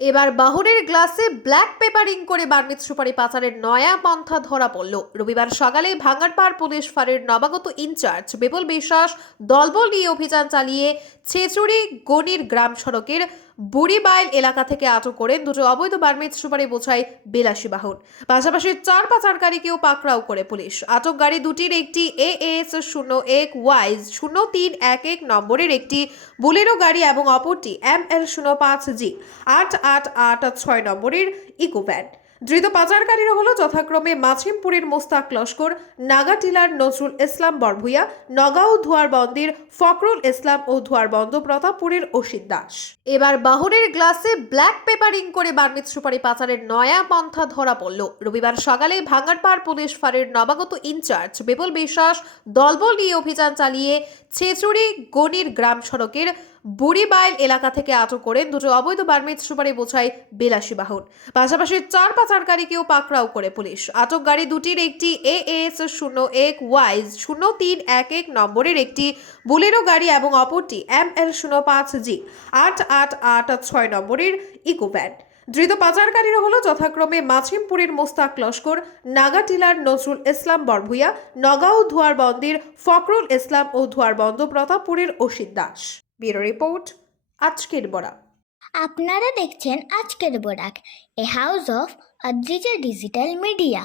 এবার বাহনের গ্লাসে ব্ল্যাক পেপারিং করে বার্মিজ সুপারি পাচারের নয়া পন্থা ধরা পড়ল। রবিবার সকালে ভাঙ্গারপাড় পুলিশ ফাঁড়ির নবাগত ইনচার্জ বিপুল বিশ্বাস দলবল নিয়ে অভিযান চালিয়ে ছেচুড়ি গনির গ্রাম সড়কের বুড়িবাইল এলাকা থেকে আটক করেন দুটো অবৈধ বার্মিজ সুপারি বোঝাই বিলাসী বাহন। পাশাপাশি 4 পাচারকারীকেও পাকড়াও করে পুলিশ। আটক গাড়ি দুটির একটি AS01Y0311 নম্বরের একটি বুলেরো গাড়ি এবং অপরটি ML05G 8886 নম্বরের ইকো ভ্যান। ধৃত পাচারকারীরা হলো যথাক্রমে মাছিমপুরের মোস্তাক লস্কর, নাগাটিলার নজরুল ইসলাম বরভুইয়া, নগাঁও ধোয়ারবন্দের ফখরুল ইসলাম ও ধোয়ারবন্দ প্রতাপপুরের অসিত দাস। এবার বাহনের গ্লাসে ব্ল্যাক পেপারিং করে বার্মিজ সুপারি পাচারের নয়া পন্থা ধরা পড়ল। রবিবার সকালে ভাঙ্গারপাড় পুলিশ ফাঁড়ির নবাগত ইনচার্জ বিপুল বিশ্বাস দলবল নিয়ে অভিযান চালিয়ে ছেচুড়ি গনির গ্রাম সড়কের বুড়িবাইল এলাকা থেকে আটক করেন দুটো অবৈধ বার্মিজ সুপারি বোঝাই বিলাসী বাহন। পাশাপাশি 4 পাচারকারীকেও পাকড়াও করে পুলিশ। আটক গাড়ি দুটির একটি AS01Y0311 নম্বরের একটি বুলেরো গাড়ি এবং অপরটি ML05G 8886 নম্বরের ইকো ভ্যান। ধৃত পাচারকারীরা হলো যথাক্রমে মাছিমপুরের মোস্তাক লস্কর, নাগাটিলার নজরুল ইসলাম বরভুইয়া, নগাঁও ধোয়ারবন্দের ফখরুল ইসলাম ও ধোয়ারবন্দ প্রতাপপুরের অসিত দাস। ব্যুরো রিপোর্ট, আজকের বরাক। আপনারা দেখছেন আজকের Barak, a house of Adrija digital media.